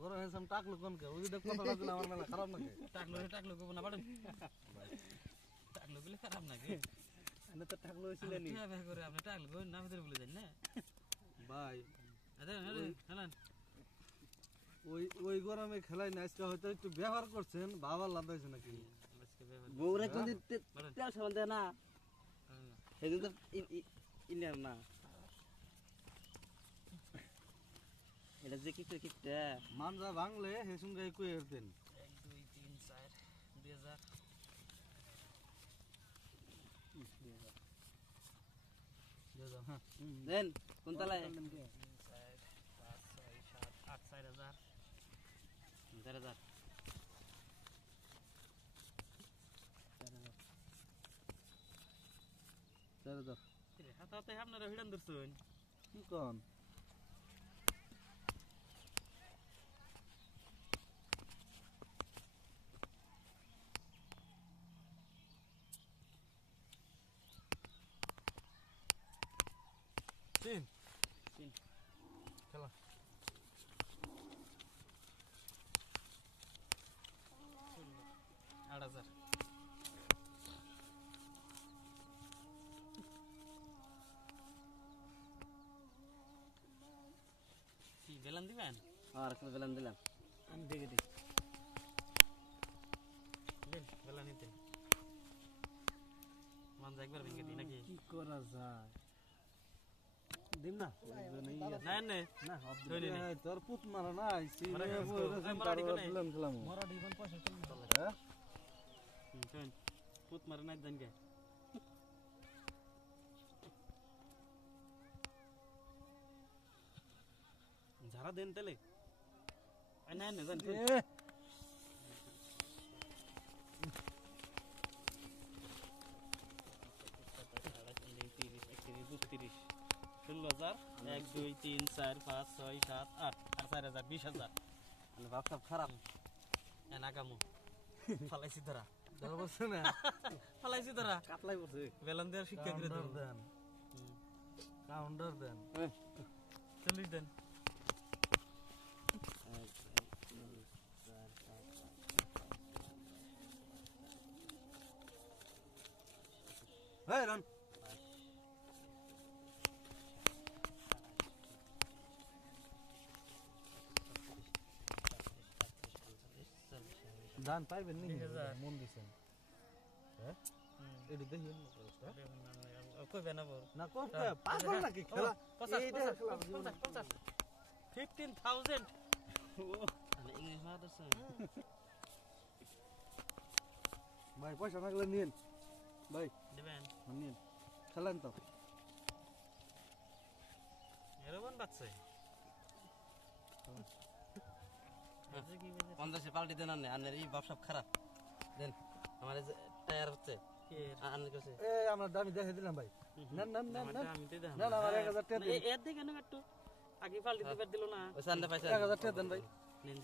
বড় হ্যান্ডসাম টাকলো কোন কে ওই দেখ কথাটা দিলে আমার মেলা খারাপ নাকি টাকলো গো না পারেন টাকলো গুলো খারাপ নাকি এনে তো টাকলো হইছিল নি কি ভাই করে আপনি টাকলো গো না ভিতরে বলে দেন না ভাই আরে হালান ওই ওই গরমে খেলাই না আজকে হয়তো একটু ব্যবহার করছেন বাবা লাদাইছে নাকি আজকে ব্যবহার বউরে কোন তেল সাবান দেয় না সেদিন তো ইনার না এটা যে কিটা মানজা ভাঙলে হে সঙ্গে কই এরতেন 1 2 3 4 2000 হ্যাঁ দেন কোন তালায় 3 4 5 6 7 8 4000 4000 চলে দাও রে হাতে আপনারা ভিড়ান ধরছুন কি কোন তিন খেলা 8000 কি বেলান দিবেন আর একটা বেলান দিলাম আমি দেখে দিই দেন বেলা নিতে মান যা একবার ভেঙে দিই নাকি কি করা যায় দিম না না না না ধরে নে তোর পুত মারা নাই মারা সিনে গেছে তো। বইরে এই মারা দিকে নাই। দিলাম খেলাম মরা দিবেন পয়সা চলে হ্যাঁ শুন পুত মারা নাই জান গে ঝাড়া দেন তেলে না না জান এক দুই তিন চার পাঁচ ছয় সাত আট আর 4000 20000 ভাব সব খারাপ নাকামু ফালাইছি ধরা ধর বসে না ফালাইছি ধরা কাতলাই পড়ছে বেলন দেওয়ার শিক্ষা করে দেন দেন কাউন্টার দেন 40 দেন হেই রন দান পাইবেন নি 2000 মন দিছেন হ্যাঁ এডি দেখিন কই বেনাবো না কোন পাগল নাকি খেলা এইটা খেলা 15000 মানে ইংলিশ মাদ্রাসা ভাই পয়সা থাকলে নিন ভাই দিবেন নিন খেলেন তো এরকম বাচ্চা 50 পাল্টি দেন আর এই ভাব সব খারাপ দেন আমার টায়ার হচ্ছে আনলে কাছে এই আমরা দামি দেখে দিলাম ভাই না না না না আমি তো দেখ না না আমার 1000 টাকা দিন এর দিকে কেন একটু আগে পাল্টি দিবার দিল না ওই সানডে পয়সা 1000 টাকা দেন ভাই নিন